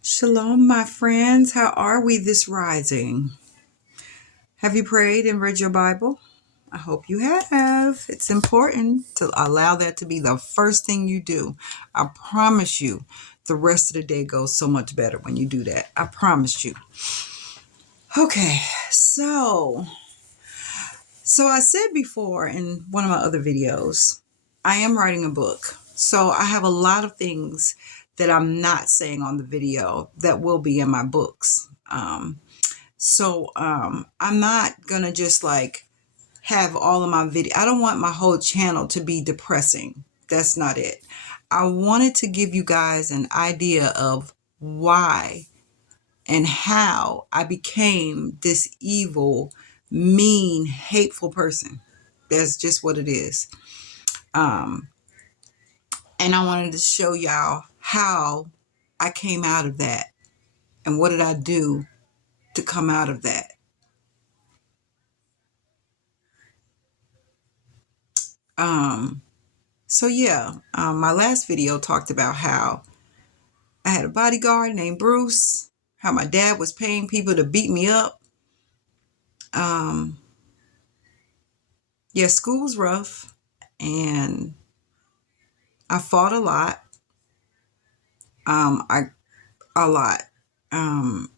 Shalom, my friends. How are we this rising? Have you prayed and read your Bible? I hope you have. It's important to allow that to be the first thing you do. I promise you, the rest of the day goes so much better when you do that. I promise you. Okay, so I said before in one of my other videos, I am writing a book. So I have a lot of things that I'm not saying on the video that will be in my books. I'm not gonna just like have all of my video. I don't want my whole channel to be depressing. That's not it. I wanted to give you guys an idea of why and how I became this evil, mean, hateful person. That's just what it is. Um, and I wanted to show y'all how I came out of that and what did I do to come out of that. Um, my last video talked about how I had a bodyguard named Bruce, how my dad was paying people to beat me up. Um, School was rough and I fought a lot. I a lot. Um,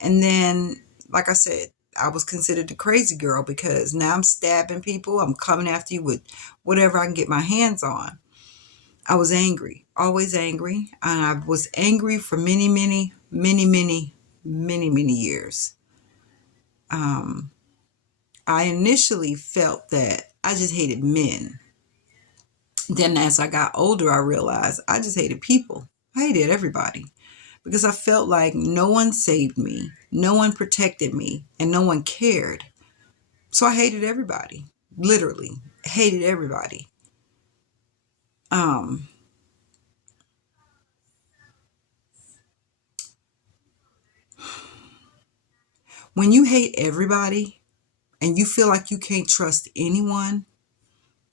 and then, like I said, I was considered the crazy girl because now I'm stabbing people. I'm coming after you with whatever I can get my hands on. I was angry, always angry. And I was angry for many years. I initially felt that I just hated men. Then as I got older, I realized I just hated people. I hated everybody because I felt like no one saved me, no one protected me, and no one cared. So I hated everybody, literally hated everybody. Um, when you hate everybody and you feel like you can't trust anyone,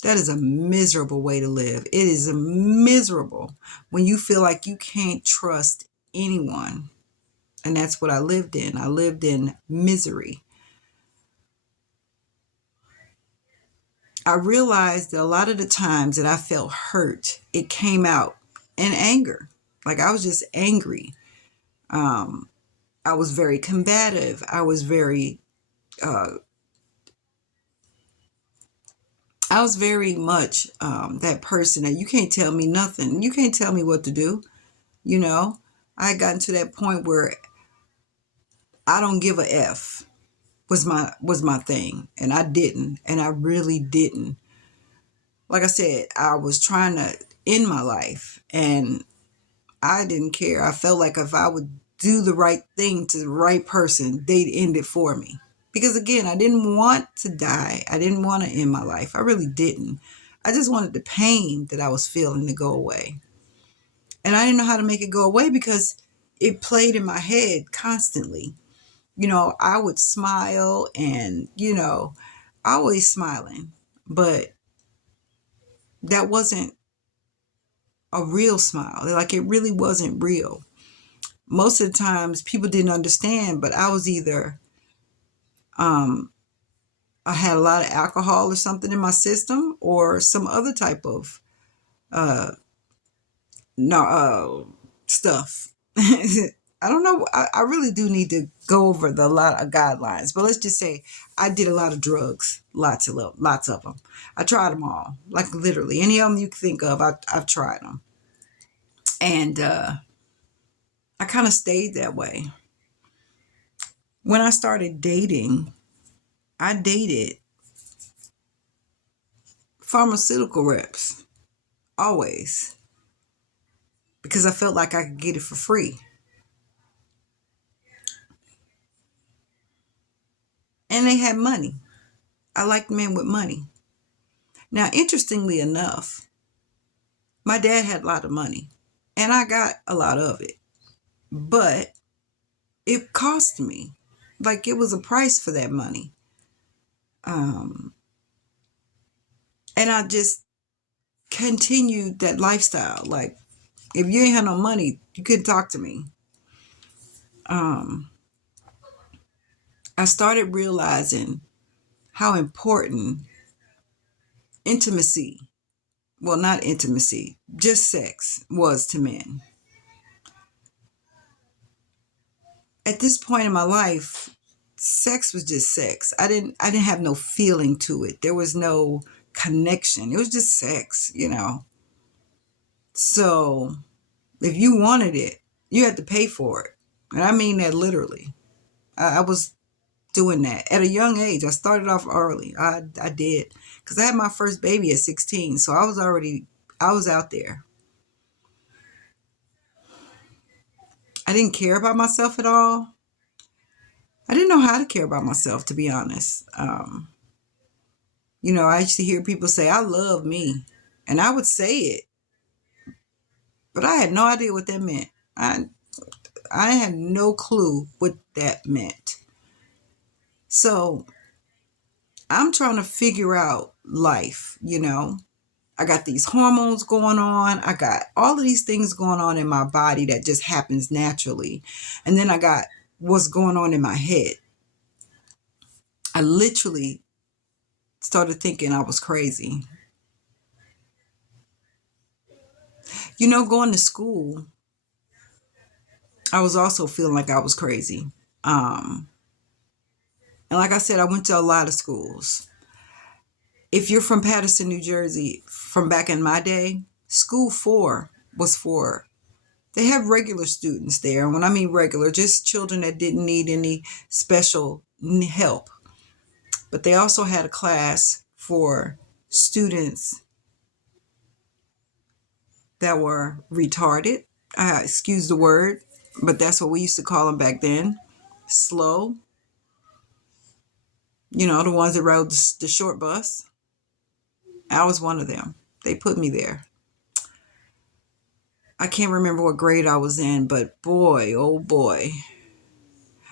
that is a miserable way to live. It is a miserable when you feel like you can't trust anyone. And that's what I lived in. I lived in misery. I realized that a lot of the times that I felt hurt, it came out in anger. Like I was just angry. Um, I was very combative. Uh, I was very much that person that you can't tell me nothing. You can't tell me what to do. You know, I had gotten to that point where I don't give a F was my thing, and I didn't, and I really didn't. Like I said, I was trying to end my life, and I didn't care. I felt like if I would do the right thing to the right person, they'd end it for me. Because again, I didn't want to die. I didn't want to end my life. I really didn't. I just wanted the pain that I was feeling to go away. And I didn't know how to make it go away because it played in my head constantly. I would smile and, always smiling, but that wasn't a real smile. Like it really wasn't real. Most of the times people didn't understand, but I was either, um, I had a lot of alcohol or something in my system or some other type of, uh, no, stuff. I don't know. I really do need to go over the lot of guidelines, but let's just say I did a lot of drugs, lots of them. I tried them all, like literally any of them you can think of. I've tried them, and I kind of stayed that way. When I started dating, I dated pharmaceutical reps always because I felt like I could get it for free, and they had money. I liked men with money. Now, interestingly enough, my dad had a lot of money and I got a lot of it, but it cost me. Like it was a price for that money. Um, and I just continued that lifestyle. Like if you ain't had no money, you couldn't talk to me. um, I started realizing how important intimacy, well, not intimacy, just sex was to men. At this point in my life, sex was just sex. I didn't have no feeling to it. There was no connection. It was just sex, you know. So if you wanted it, you had to pay for it. And I mean that literally. I was doing that at a young age. I started off early. I did, because I had my first baby at 16. So I was out there. I didn't care about myself at all. I didn't know how to care about myself, to be honest. I used to hear people say, I love me. And I would say it, but I had no idea what that meant. I had no clue what that meant. So I'm trying to figure out life. I got these hormones going on. I got all of these things going on in my body that just happens naturally. And then I got what's going on in my head. I literally started thinking I was crazy. Going to school, I was also feeling like I was crazy. Um, and like I said, I went to a lot of schools. If you're from Paterson, New Jersey, from back in my day, school 4 was for, they have regular students there. And when I mean regular, just children that didn't need any special help. But they also had a class for students that were retarded. Excuse the word, but that's what we used to call them back then. Slow, the ones that rode the short bus. I was one of them. They put me there. I can't remember what grade I was in, but boy, oh boy,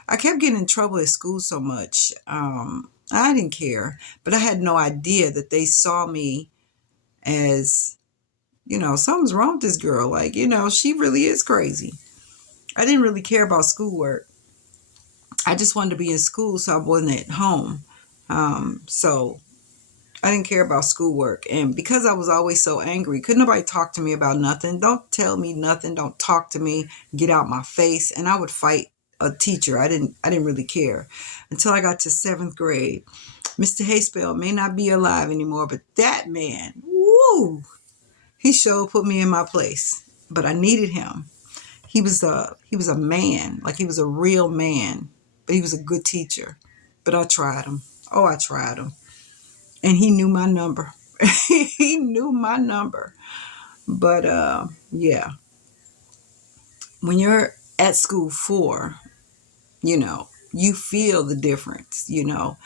I kept getting in trouble at school so much. I didn't care, but I had no idea that they saw me as, something's wrong with this girl. Like, she really is crazy. I didn't really care about schoolwork. I just wanted to be in school so I wasn't at home. So I didn't care about schoolwork. And because I was always so angry, couldn't nobody talk to me about nothing. Don't tell me nothing. Don't talk to me. Get out my face. And I would fight a teacher. I didn't really care until I got to 7th grade. Mr. Hayspell may not be alive anymore, but that man, woo, he sure put me in my place. But I needed him. He was a man, like he was a real man, but he was a good teacher. But I tried him. Oh, I tried him. And he knew my number. He knew my number. But yeah, when you're at school 4, you feel the difference. You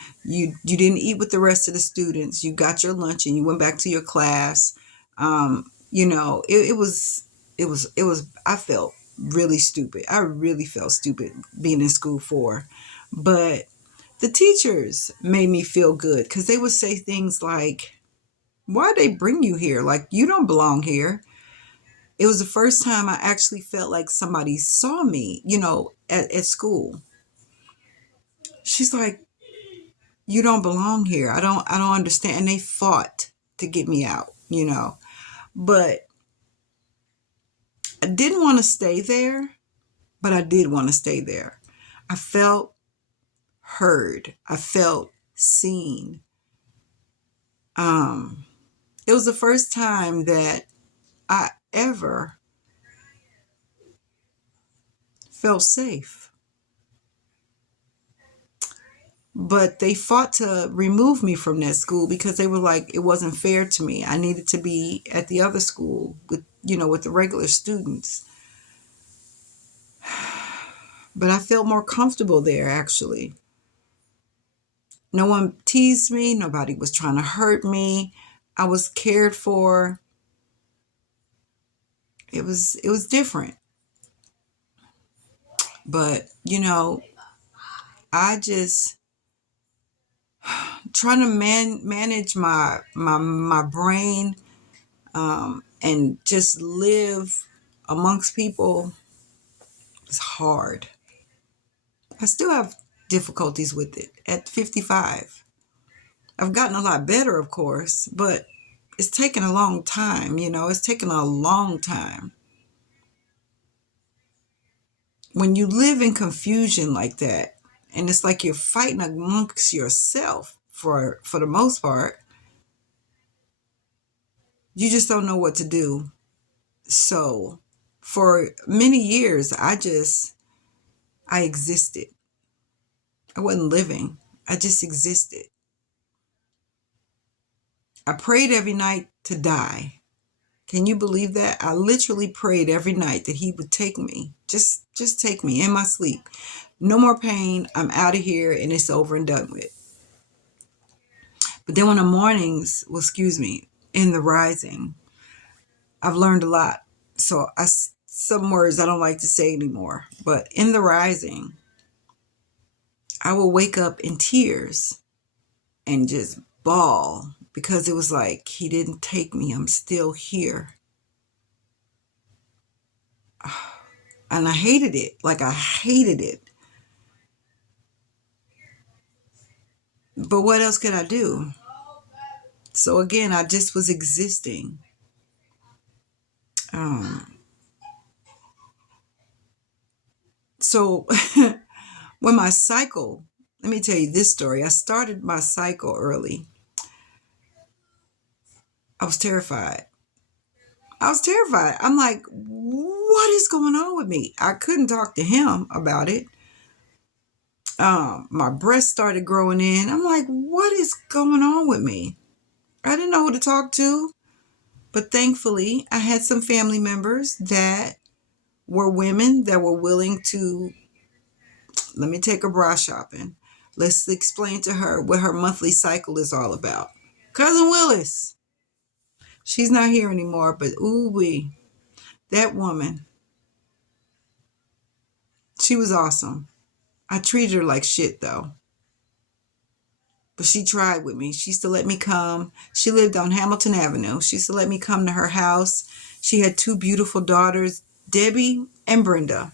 didn't eat with the rest of the students. You got your lunch and you went back to your class. It was I felt really stupid. I really felt stupid being in school 4. But the teachers made me feel good because they would say things like, why they bring you here? Like, you don't belong here. It was the first time I actually felt like somebody saw me, at school. She's like, you don't belong here. I don't understand. And they fought to get me out. But I didn't want to stay there, but I did want to stay there. I felt heard. I felt seen. Um, it was the first time that I ever felt safe. But they fought to remove me from that school because they were like, it wasn't fair to me. I needed to be at the other school with the regular students. But I felt more comfortable there, actually. No one teased me. Nobody was trying to hurt me. I was cared for. It was different. But, I just trying to manage my brain, and just live amongst people is hard. I still have difficulties with it at 55. I've gotten a lot better, of course, but it's taken a long time, it's taken a long time. When you live in confusion like that, and it's like you're fighting amongst yourself for the most part, you just don't know what to do. So for many years, I existed. I wasn't living. I just existed. I prayed every night to die. Can you believe that? I literally prayed every night that he would take me. Just take me in my sleep. No more pain. I'm out of here and it's over and done with. But then when the mornings, in the rising, I've learned a lot. So some words I don't like to say anymore. But in the rising, I will wake up in tears and just bawl because it was like, he didn't take me. I'm still here. And I hated it. Like, I hated it. But what else could I do? So again, I just was existing. So when my cycle, let me tell you this story. I started my cycle early. I was terrified. I'm like, what is going on with me? I couldn't talk to him about it. My breast started growing in. I'm like, what is going on with me? I didn't know who to talk to. But thankfully, I had some family members that were women that were willing to, let me take her bra shopping. Let's explain to her what her monthly cycle is all about. Cousin Willis, she's not here anymore, but ooh-wee, that woman, she was awesome. I treated her like shit, though. But she tried with me. She used to let me come. She lived on Hamilton Avenue. She used to let me come to her house. She had two beautiful daughters, Debbie and Brenda.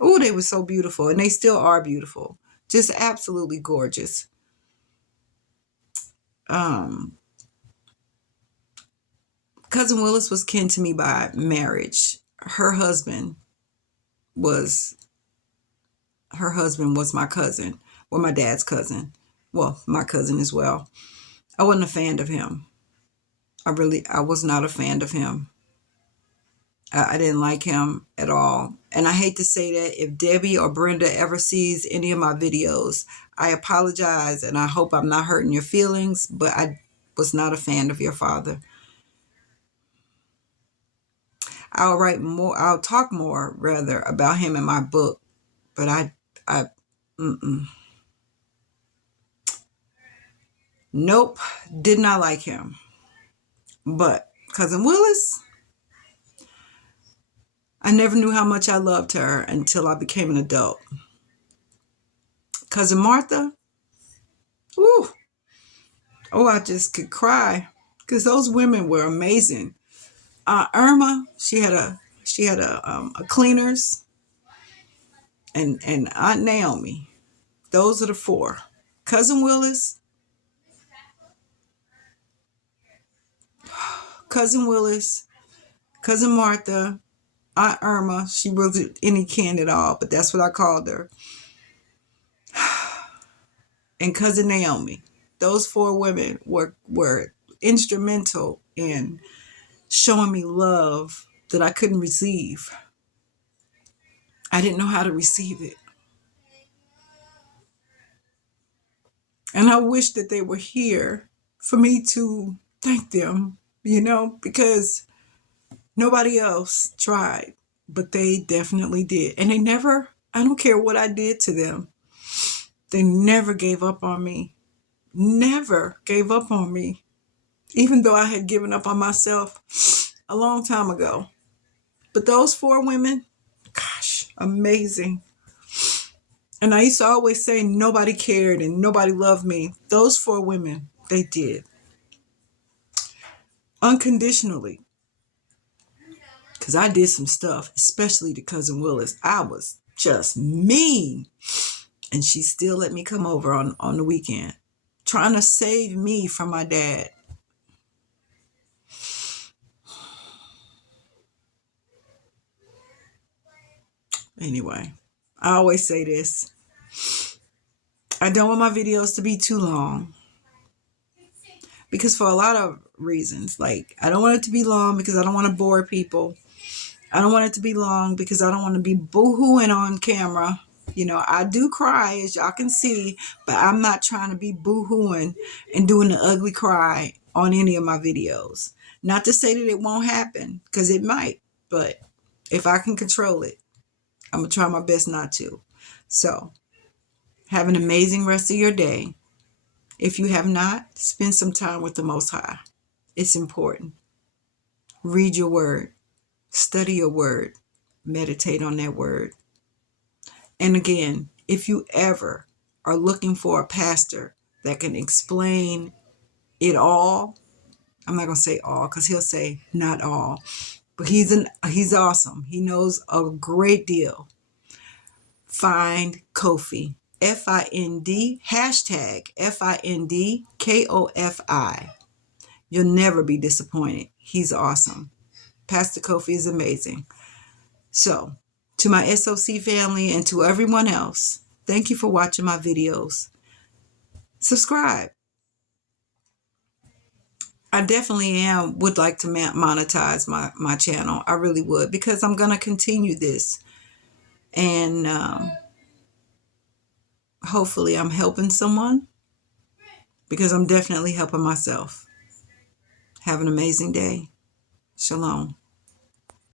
Oh, they were so beautiful, and they still are beautiful. Just absolutely gorgeous. Um, Cousin Willis was kin to me by marriage. Was her husband was my cousin, or my dad's cousin. Well, my cousin as well. I wasn't a fan of him. I was not a fan of him. I didn't like him at all. And I hate to say that if Debbie or Brenda ever sees any of my videos, I apologize and I hope I'm not hurting your feelings, but I was not a fan of your father. I'll talk more rather about him in my book, but nope, did not like him. But Cousin Willis, I never knew how much I loved her until I became an adult. Cousin Martha, ooh, oh, I just could cry because those women were amazing. Irma, she had a cleaners, and Aunt Naomi. Those are the four. Cousin Willis, Cousin Willis, Cousin Martha, Aunt Irma. She wasn't any kin at all, but that's what I called her. And Cousin Naomi. Those four women were instrumental in showing me love that I couldn't receive. I didn't know how to receive it. And I wish that they were here for me to thank them, because nobody else tried, but they definitely did. And I don't care what I did to them, they never gave up on me. Never gave up on me, even though I had given up on myself a long time ago. But those four women, gosh, amazing. And I used to always say nobody cared and nobody loved me. Those four women, they did. Unconditionally. Because I did some stuff, especially to Cousin Willis. I was just mean. And she still let me come over on the weekend, trying to save me from my dad. Anyway, I always say this. I don't want my videos to be too long, because for a lot of reasons. Like, I don't want it to be long because I don't want to bore people. I don't want it to be long because I don't want to be boo-hooing on camera. You know, I do cry, as y'all can see, but I'm not trying to be boo-hooing and doing the ugly cry on any of my videos. Not to say that it won't happen, because it might, but if I can control it, I'm going to try my best not to. So, have an amazing rest of your day. If you have not, spend some time with the Most High. It's important. Read your word. Study your word. Meditate on that word. And again, if you ever are looking for a pastor that can explain it all, I'm not going to say all because he'll say not all, but he's awesome. He knows a great deal. Find Kofi. FIND, hashtag FINDKOFI. You'll never be disappointed. He's awesome. Pastor Kofi is amazing. So, to my SOC family and to everyone else, thank you for watching my videos. Subscribe. I definitely would like to monetize my channel. I really would, because I'm going to continue this. And hopefully I'm helping someone, because I'm definitely helping myself. Have an amazing day. Shalom.